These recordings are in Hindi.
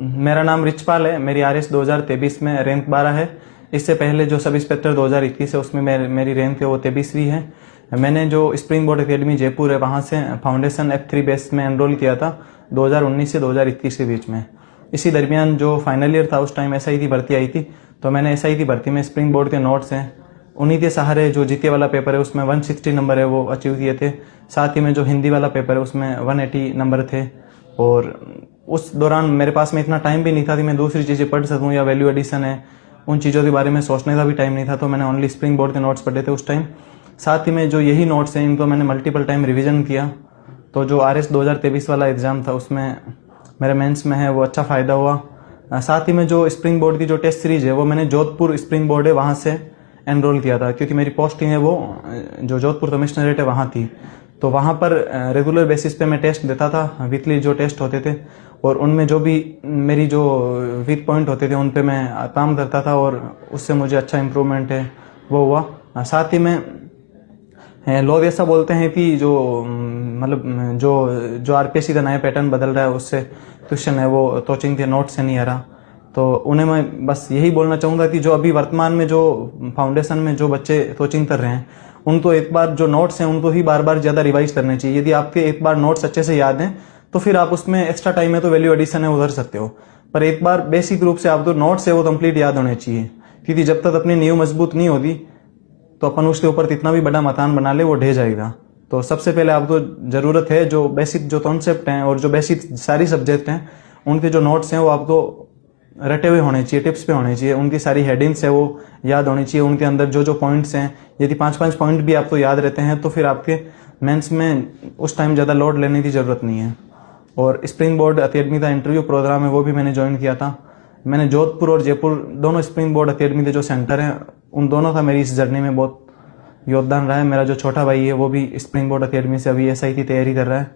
मेरा नाम रिचपाल है। मेरी RS 2023 में रैंक 12 है। इससे पहले जो सब इंस्पेक्टर 2021 है उसमें मेरी रैंक है वो 23वीं है। मैंने जो स्प्रिंग बोर्ड अकेडमी जयपुर है वहाँ से फाउंडेशन F3 बेस में एनरोल किया था 2019 से 2021 के बीच में। इसी दरमियान जो फाइनल ईयर था उस टाइम SIT भर्ती आई थी, तो मैंने SIT भर्ती में स्प्रिंग बोर्ड के नोट्स हैं उन्हीं के सहारे जो GK वाला पेपर है उसमें 160 नंबर है वो अचीव किए थे। साथ ही में जो हिंदी वाला पेपर है उसमें 180 नंबर थे। और उस दौरान मेरे पास में इतना टाइम भी नहीं था कि मैं दूसरी चीज़ें पढ़ सकूं या वैल्यू एडिशन है उन चीज़ों के बारे में सोचने का भी टाइम नहीं था, तो मैंने ओनली स्प्रिंग बोर्ड के नोट्स पढ़े थे उस टाइम। साथ ही में जो यही नोट्स हैं इनको मैंने मल्टीपल टाइम रिवीजन किया, तो जो RS 2023 वाला एग्ज़ाम था उसमें मेरे मेंस में है वो अच्छा फ़ायदा हुआ। साथ ही में जो स्प्रिंग बोर्ड की जो टेस्ट सीरीज है वो मैंने जोधपुर स्प्रिंग बोर्ड है वहाँ से एनरोल किया था, क्योंकि मेरी पोस्टिंग है वो जो जोधपुर कमिश्नरेट है वहाँ थी। तो वहाँ पर रेगुलर बेसिस पे मैं टेस्ट देता था, वीकली जो टेस्ट होते थे, और उनमें जो भी मेरी जो वीक पॉइंट होते थे उन पे मैं काम करता था और उससे मुझे अच्छा इम्प्रूवमेंट है वो हुआ। साथ ही में लोग ऐसा बोलते हैं कि जो मतलब जो RPSC का नया पैटर्न बदल रहा है उससे क्वेश्चन है वो कोचिंग के नोट से नहीं आ रहा, तो उन्हें मैं बस यही बोलना चाहूँगा कि जो अभी वर्तमान में जो फाउंडेशन में जो बच्चे कोचिंग कर रहे हैं उनको एक बार जो नोट्स हैं उनको ही बार बार ज़्यादा रिवाइज करने चाहिए। यदि आपके एक बार नोट्स अच्छे से याद हैं तो फिर आप उसमें एक्स्ट्रा टाइम है तो वैल्यू एडिशन है उधर सकते हो, पर एक बार बेसिक रूप से आप जो नोट्स है वो कंप्लीट याद होने चाहिए, क्योंकि जब तक अपनी नींव मजबूत नहीं होती तो अपन उसके ऊपर कितना भी बड़ा मकान बना ले वो ढह जाएगा। तो सबसे पहले आपको ज़रूरत है जो बेसिक जो कॉन्सेप्ट हैं और जो बेसिक सारी सब्जेक्ट हैं उनके जो नोट्स हैं वो आपको रटे हुए होने चाहिए, टिप्स पे होने चाहिए, उनकी सारी हेडिंग्स है वो याद होनी चाहिए, उनके अंदर जो जो पॉइंट्स हैं यदि 5-5 पॉइंट भी आपको याद रहते हैं तो फिर आपके मेंस में उस टाइम ज़्यादा लोड लेने की ज़रूरत नहीं है। और स्प्रिंग बोर्ड अकेडमी का इंटरव्यू प्रोग्राम है वो भी मैंने ज्वाइन किया था। मैंने जोधपुर और जयपुर दोनों स्प्रिंग बोर्ड अकेडमी के जो सेंटर हैं उन दोनों का मेरी इस जर्नी में बहुत योगदान रहा है। मेरा जो छोटा भाई है वो भी स्प्रिंग बोर्ड अकेडमी से अभी SI की तैयारी कर रहा है,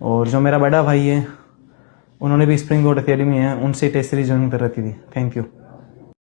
और जो मेरा बड़ा भाई है उन्होंने भी स्प्रिंग बोर्ड अकेडमी है उनसे टेस्ट सीरीज ज्वाइन कर रखी थी। Thank you.